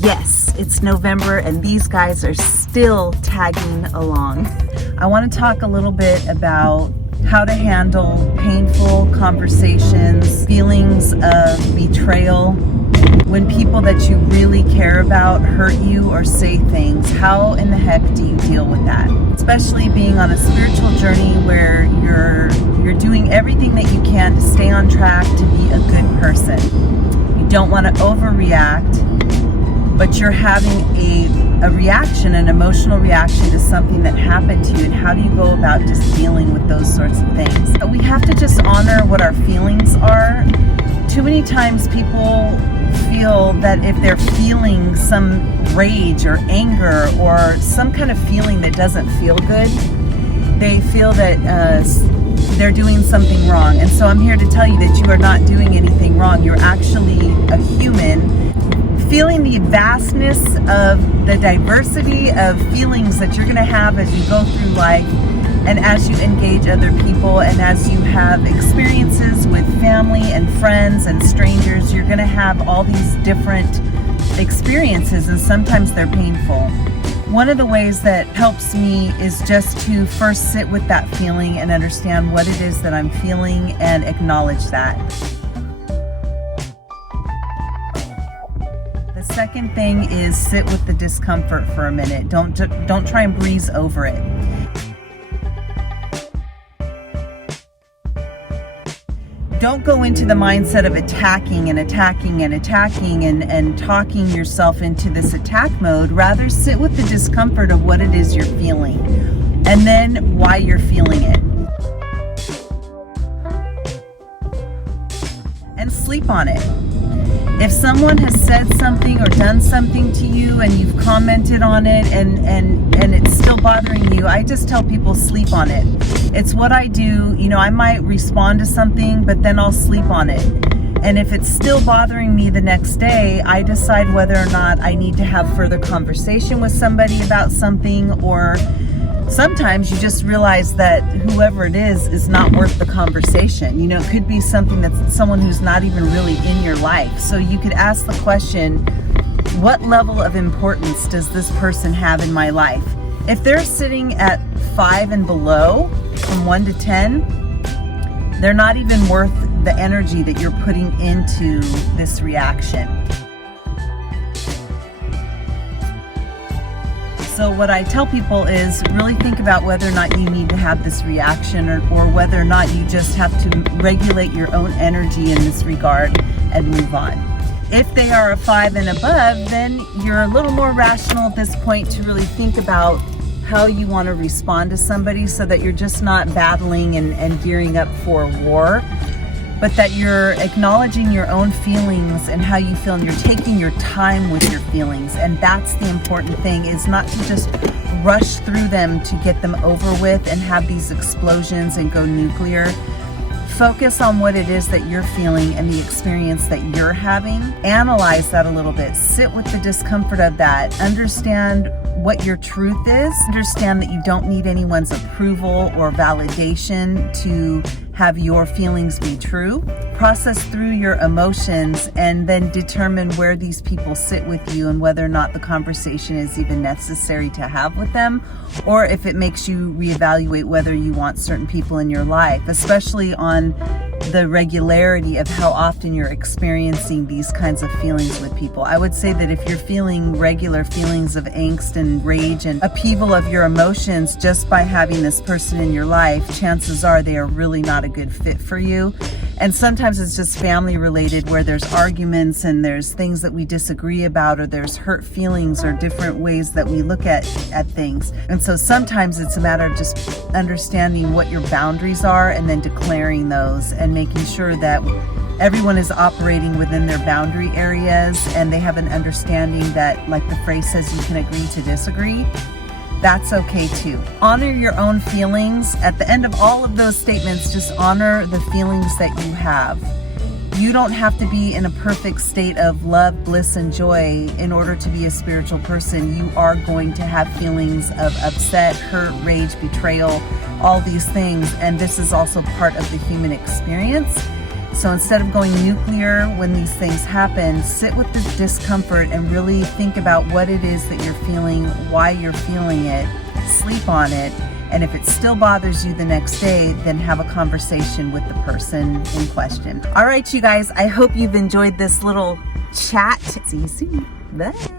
Yes, it's November and these guys are still tagging along. I want to talk a little bit about how to handle painful conversations, feelings of betrayal, when people that you really care about hurt you or say things. How in the heck do you deal with that? Especially being on a spiritual journey where you're doing everything that you can to stay on track, to be a good person. You don't want to overreact, but you're having a reaction, an emotional reaction to something that happened to you, and how do you go about just dealing with those sorts of things? We have to just honor what our feelings are. Too many times people feel that if they're feeling some rage or anger or some kind of feeling that doesn't feel good, they feel that they're doing something wrong. And so I'm here to tell you that you are not doing anything wrong. You're actually a human, feeling the vastness of the diversity of feelings that you're going to have as you go through life and as you engage other people and as you have experiences with family and friends and strangers. You're going to have all these different experiences, and sometimes they're painful. One of the ways that helps me is just to first sit with that feeling and understand what it is that I'm feeling and acknowledge that. The second thing is sit with the discomfort for a minute. Don't try and breeze over it. Don't go into the mindset of attacking and talking yourself into this attack mode. Rather, sit with the discomfort of what it is you're feeling and then why you're feeling it. And sleep on it. If someone has said something or done something to you and you've commented on it and it's still bothering you, I just tell people sleep on it. It's what I do. I might respond to something, but then I'll sleep on it. And if it's still bothering me the next day, I decide whether or not I need to have further conversation with somebody about something, or sometimes you just realize that whoever it is not worth the conversation. It could be something that's someone who's not even really in your life. So you could ask the question, what level of importance does this person have in my life? If they're sitting at 5 and below, from 1 to 10, they're not even worth the energy that you're putting into this reaction. So what I tell people is really think about whether or not you need to have this reaction or whether or not you just have to regulate your own energy in this regard and move on. If they are a 5 and above, then you're a little more rational at this point to really think about how you want to respond to somebody so that you're just not battling and gearing up for war, but that you're acknowledging your own feelings and how you feel, and you're taking your time with your feelings. And that's the important thing, is not to just rush through them to get them over with and have these explosions and go nuclear. Focus on what it is that you're feeling and the experience that you're having. Analyze that a little bit. Sit with the discomfort of that. Understand what your truth is. Understand that you don't need anyone's approval or validation to have your feelings be true. Process through your emotions and then determine where these people sit with you and whether or not the conversation is even necessary to have with them, or if it makes you reevaluate whether you want certain people in your life, especially on the regularity of how often you're experiencing these kinds of feelings with people. I would say that if you're feeling regular feelings of angst and rage and upheaval of your emotions just by having this person in your life, chances are they are really not a good fit for you. And sometimes it's just family related, where there's arguments and there's things that we disagree about, or there's hurt feelings or different ways that we look at things. And so sometimes it's a matter of just understanding what your boundaries are and then declaring those and making sure that everyone is operating within their boundary areas and they have an understanding that, like the phrase says, you can agree to disagree. That's okay too. Honor your own feelings. At the end of all of those statements, just honor the feelings that you have. You don't have to be in a perfect state of love, bliss, and joy in order to be a spiritual person. You are going to have feelings of upset, hurt, rage, betrayal, all these things. And this is also part of the human experience. So instead of going nuclear when these things happen, sit with the discomfort and really think about what it is that you're feeling, why you're feeling it, sleep on it, and if it still bothers you the next day, then have a conversation with the person in question. All right, you guys, I hope you've enjoyed this little chat. See you soon. Bye.